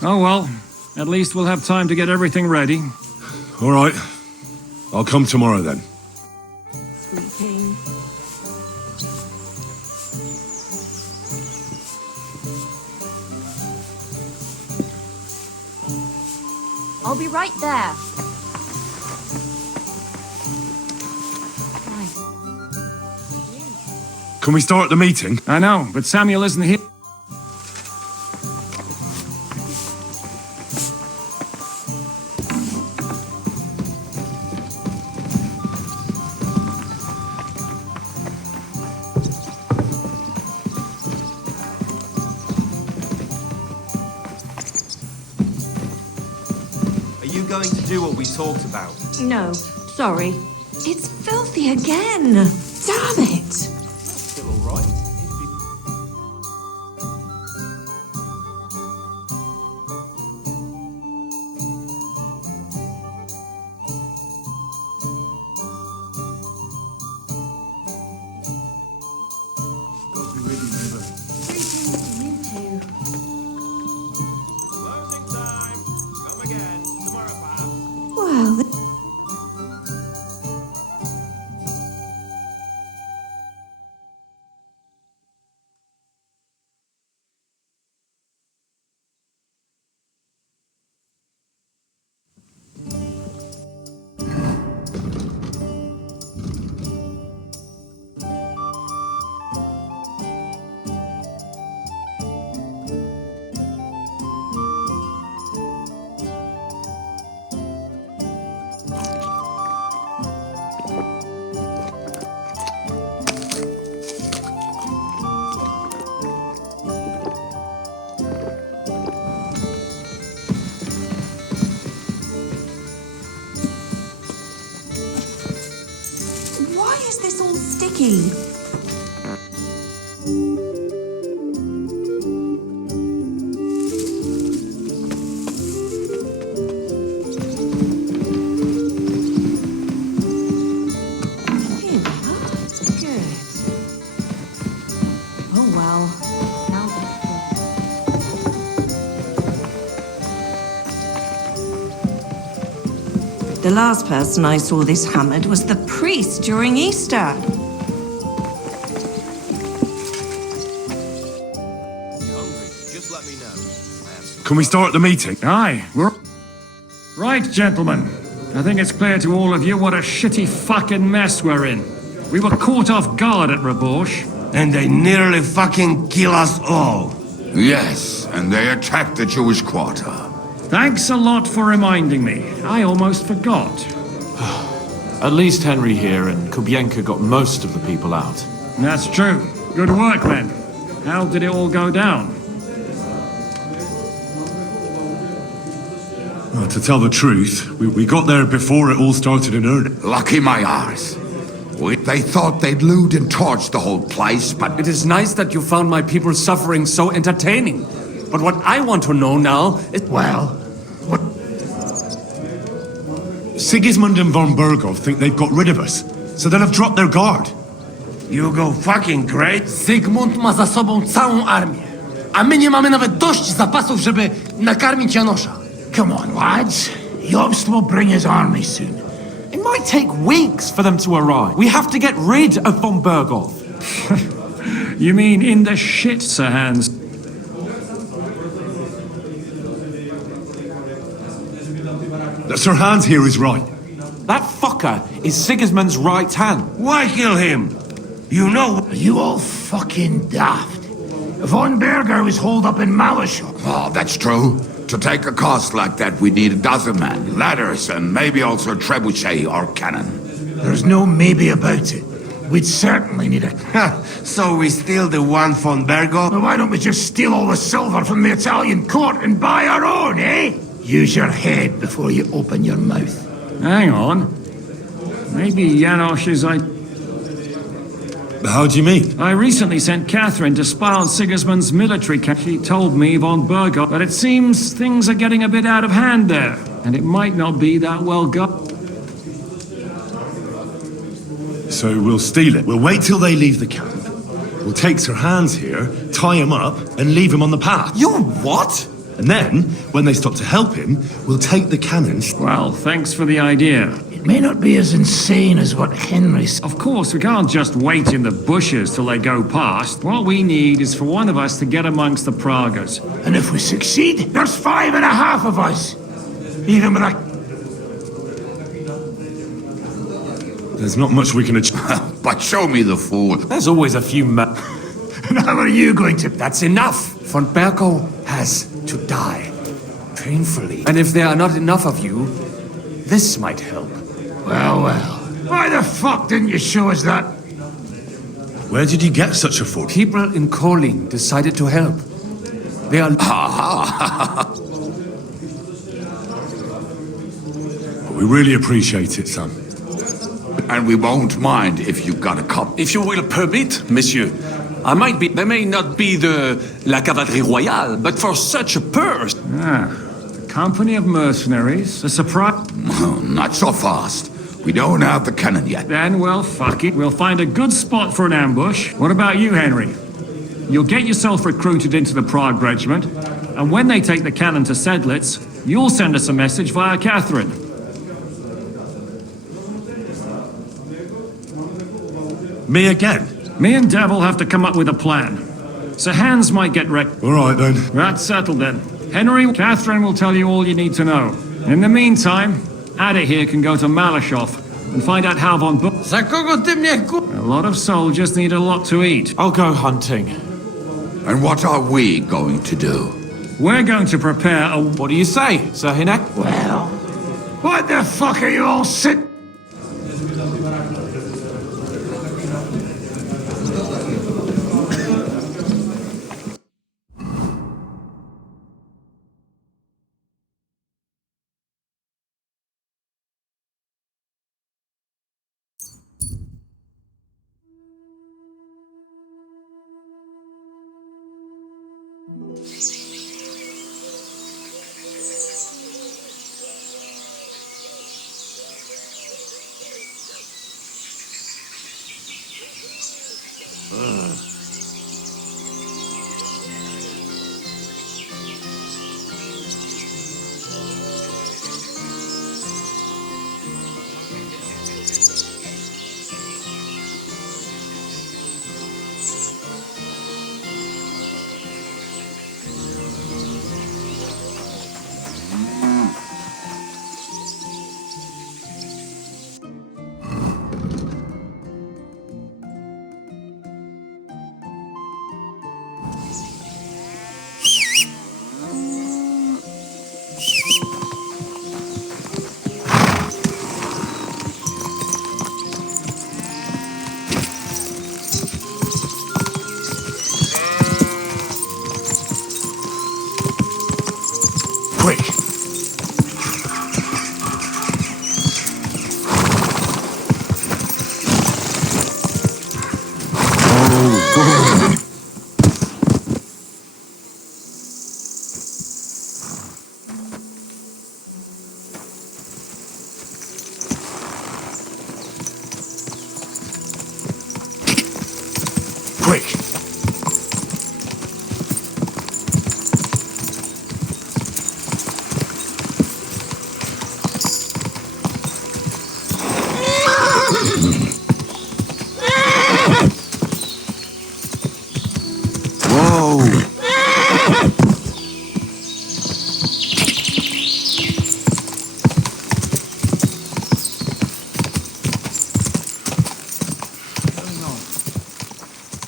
Oh well, at least we'll have time to get everything ready. All right. I'll come tomorrow then. Sleeping. I'll be right there. Can we start the meeting? I know, but Samuel isn't here. Are you going to do what we talked about? No, sorry. It's filthy again. Damn it. Still all right. Well, why is this all sticky? Here we are. Good. Oh well. Now the last person I saw this hammered was the priest during Easter. Just let me know. Can we start the meeting? Aye, we're... Right, gentlemen. I think it's clear to all of you what a shitty fucking mess we're in. We were caught off guard at Rabosh. And they nearly fucking kill us all. Yes, and they attacked the Jewish quarter. Thanks a lot for reminding me. I almost forgot. At least Henry here and Kubienka got most of the people out. That's true. Good work, men. How did it all go down? Well, to tell the truth, we got there before it all started in earnest. Lucky my arse. They thought they'd loot and torch the whole place, but... It is nice that you found my people suffering so entertaining. But what I want to know now is... Well, what... Sigismund and von Bergov think they've got rid of us, so they'll have dropped their guard. You go fucking great. Zygmunt ma za sobą całą armię, a my nie mamy nawet dość zapasów, żeby nakarmić Janosza. Come on, lads. Jobst will bring his army soon. It might take weeks for them to arrive. We have to get rid of von Bergov. You mean in the shit, Sir Hans? Sir Hans here is right. That fucker is Sigismund's right hand. Why kill him? You know... You all fucking daft. Von Berger was holed up in Malishal. Oh, that's true. To take a cost like that, we need a dozen men, ladders, and maybe also a trebuchet or cannon. There's no maybe about it. we'd certainly need it. So we steal the one from Bergo? Well, why don't we just steal all the silver from the Italian court and buy our own, eh? Use your head before you open your mouth. Hang on. Maybe Janosch is How do you mean? I recently sent Catherine to spy on Sigismund's military camp. She told me, von Bergo, that it seems things are getting a bit out of hand there, and it might not be that well governed. So we'll steal it. We'll wait till they leave the camp. We'll take Sir Hans here, tie him up, and leave him on the path. You what? And then, when they stop to help him, we'll take the cannons. Well, thanks for the idea. It may not be as insane as what Henry said. Of course, we can't just wait in the bushes till they go past. What we need is for one of us to get amongst the Pragas. And if we succeed, there's 5.5 of us. Even with a... There's not much we can achieve. But show me the fool. There's always a few And how are you going to... That's enough! Von Bergo has to die. Painfully. And if there are not enough of you, this might help. Well, well. Why the fuck didn't you show us that? Where did you get such a force? People in Kolin decided to help. They are... We really appreciate it, son. And we won't mind if you got a cup. If you will permit, monsieur, there may not be la cavalerie royale, but for such a purse... Ah, a company of mercenaries, a surprise... Not so fast. We don't have the cannon yet. Then, well, fuck it. We'll find a good spot for an ambush. What about you, Henry? You'll get yourself recruited into the Prague regiment, and when they take the cannon to Sedlitz, you'll send us a message via Catherine. Me again? Me and Devil have to come up with a plan. Sir Hans might get wrecked. All right, then. That's settled, then. Henry, Catherine will tell you all you need to know. In the meantime, Ada here can go to Malashov and find out how von A lot of soldiers need a lot to eat. I'll go hunting. And what are we going to do? We're going to prepare a... What do you say, Sir Hinek? Well... What the fuck are you all sitting...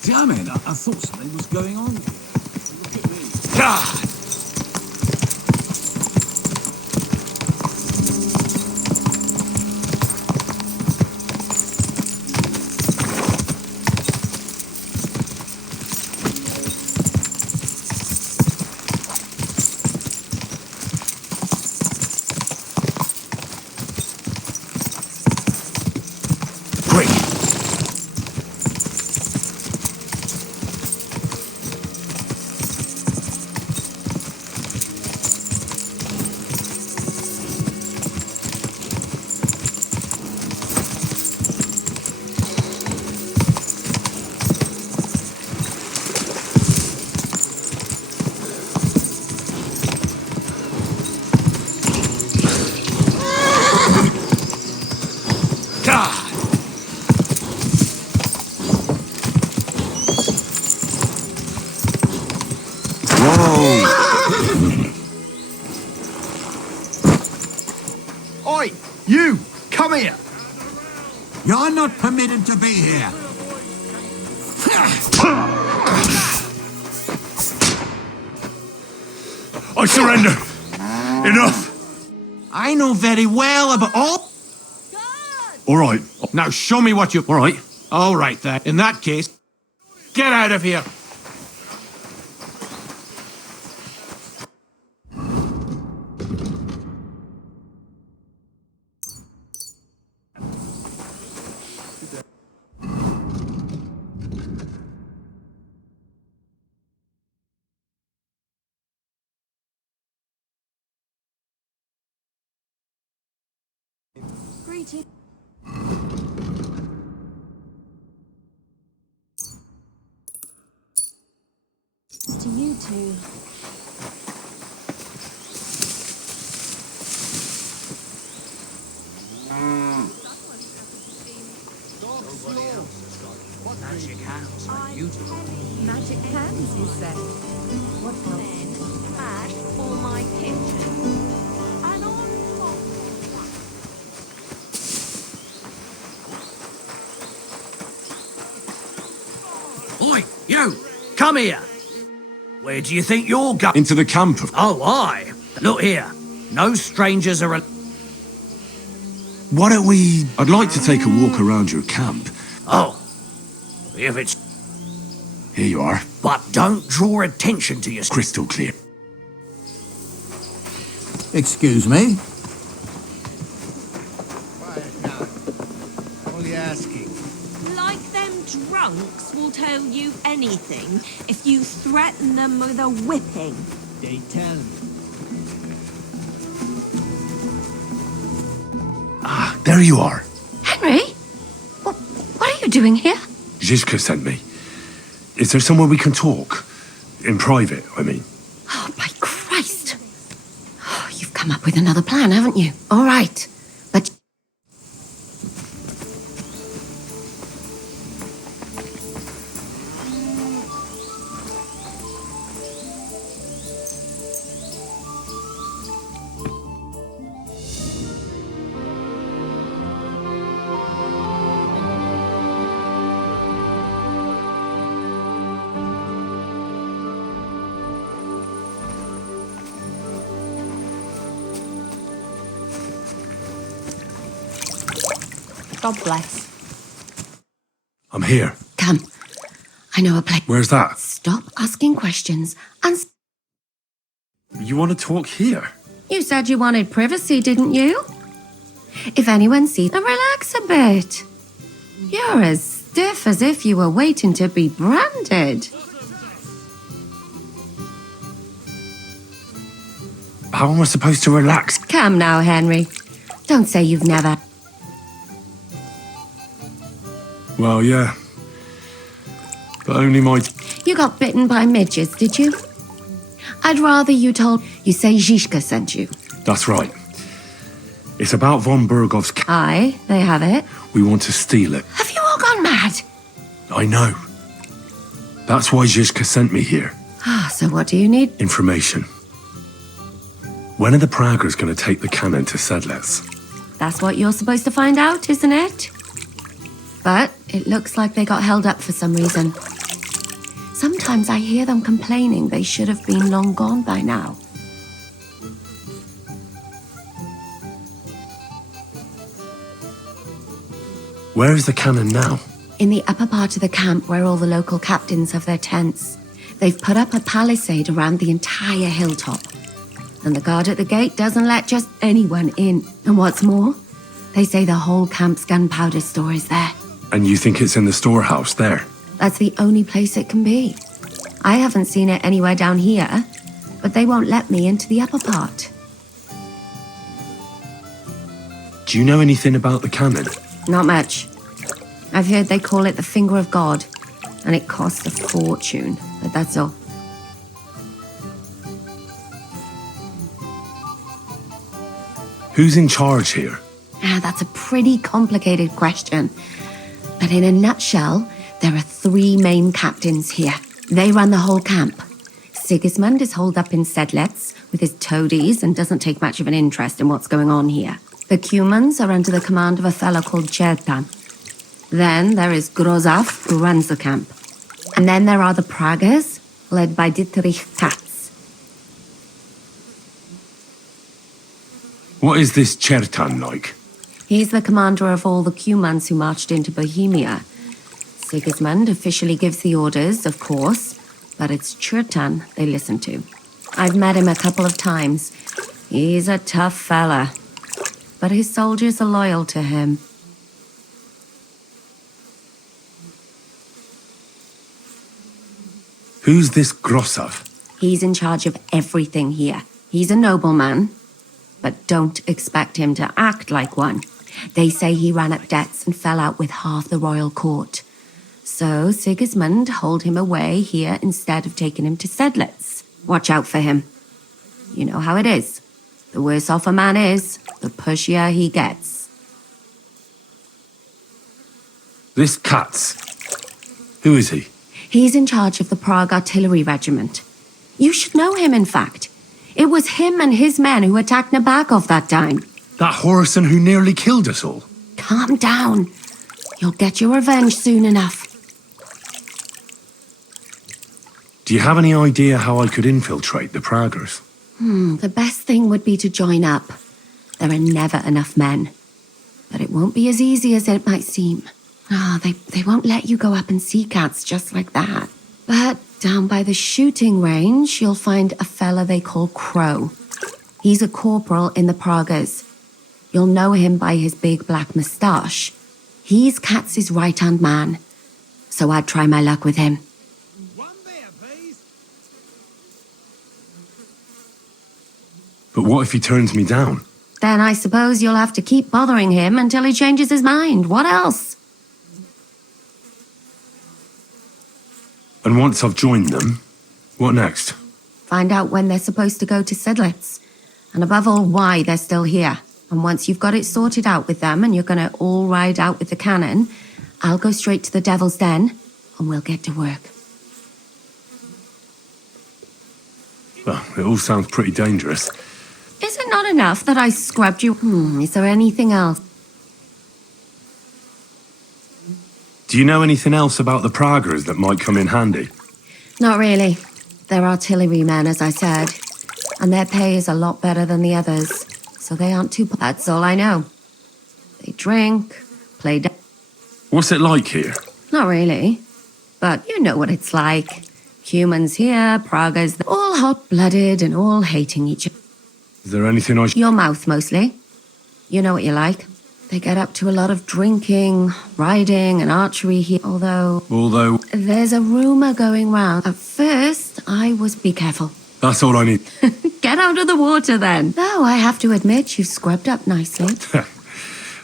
Damn it, I thought something was going on here. Look at me. God! Oi, you! Come here! You're not permitted to be here. I surrender. Enough. I know very well about all... All right. Now show me what you... All right. All right, then. In that case, get out of here. Greeting. To you two. Magic hands like you do. Magic hands, you say? What else? Ash for my kitchen. And on top Oi, you! Come here! Where do you think you're going? Into the camp. Oh, aye. Look here. No strangers are... Why don't we... I'd like to take a walk around your camp. Oh. If it's... Here you are. But don't draw attention to yourself. Crystal clear. Excuse me? Quiet now. Only asking. like them drunks will tell you anything if you threaten them with a whipping. They tell me. Ah, there you are. Henry? What are you doing here? Zizka sent me. Is there somewhere we can talk? In private, I mean. Oh, my Christ. Oh, you've come up with another plan, haven't you? All right. But... God bless. I'm here. Come. I know a place. Where's that? Stop asking questions and... You want to talk here? You said you wanted privacy, didn't you? If anyone sees... Then relax a bit. You're as stiff as if you were waiting to be branded. How am I supposed to relax? Come now, Henry. Don't say you've never... Well, yeah. But only my... You got bitten by midgets, did you? I'd rather you told... You say Zizka sent you. That's right. It's about von Bergov's... Aye, they have it. We want to steal it. Have you all gone mad? I know. That's why Zizka sent me here. Ah, so what do you need? Information. When are the Praggers going to take the cannon to Sedlets? That's what you're supposed to find out, isn't it? But it looks like they got held up for some reason. Sometimes I hear them complaining they should have been long gone by now. Where is the cannon now? In the upper part of the camp where all the local captains have their tents. They've put up a palisade around the entire hilltop. And the guard at the gate doesn't let just anyone in. And what's more, they say the whole camp's gunpowder store is there. And you think it's in the storehouse there? That's the only place it can be. I haven't seen it anywhere down here, but they won't let me into the upper part. Do you know anything about the cannon? Not much. I've heard they call it the finger of God, and it costs a fortune, but that's all. Who's in charge here? That's a pretty complicated question. But in a nutshell, there are 3 main captains here. They run the whole camp. Sigismund is holed up in Sedlets with his toadies and doesn't take much of an interest in what's going on here. The Cumans are under the command of a fellow called Chertan. Then there is Grozaf, who runs the camp. And then there are the Pragas, led by Dietrich Katz. What is this Chertan like? He's the commander of all the Cumans who marched into Bohemia. Sigismund officially gives the orders, of course, but it's Chertan they listen to. I've met him a couple of times. He's a tough fella, but his soldiers are loyal to him. Who's this Grossav? He's in charge of everything here. He's a nobleman, but don't expect him to act like one. They say he ran up debts and fell out with half the royal court. So Sigismund holed him away here instead of taking him to Sedlitz. Watch out for him. You know how it is. The worse off a man is, the pushier he gets. This Katz. Who is he? He's in charge of the Prague Artillery Regiment. You should know him, in fact. It was him and his men who attacked Nabakov that time. That Horson who nearly killed us all. Calm down. You'll get your revenge soon enough. Do you have any idea how I could infiltrate the Praggers? The best thing would be to join up. There are never enough men. But it won't be as easy as it might seem. They won't let you go up and see cats just like that. But down by the shooting range, you'll find a fella they call Crow. He's a corporal in the Praggers. You'll know him by his big black moustache. He's Katz's right-hand man. So I'd try my luck with him. But what if he turns me down? Then I suppose you'll have to keep bothering him until he changes his mind. What else? And once I've joined them, what next? Find out when they're supposed to go to Sedlitz. And above all, why they're still here. And once you've got it sorted out with them and you're going to all ride out with the cannon, I'll go straight to the Devil's Den and we'll get to work. Well, it all sounds pretty dangerous. Is it not enough that I scrubbed you? Is there anything else? Do you know anything else about the Praggers that might come in handy? Not really. They're artillerymen, as I said. And their pay is a lot better than the others. So they aren't too... That's all I know. They drink, play... What's it like here? Not really. But you know what it's like. Humans here, Praggers, all hot-blooded and all hating each other. Is there anything I should... Your mouth, mostly. You know what you like. They get up to a lot of drinking, riding and archery here, although... There's a rumour going round. At first, I was... Be careful. That's all I need. Get out of the water, then. Though I have to admit, you've scrubbed up nicely.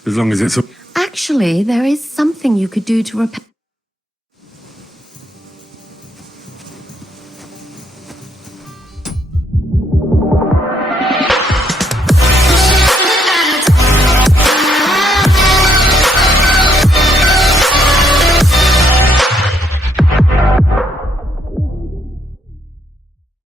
As long as it's... Actually, there is something you could do to repair...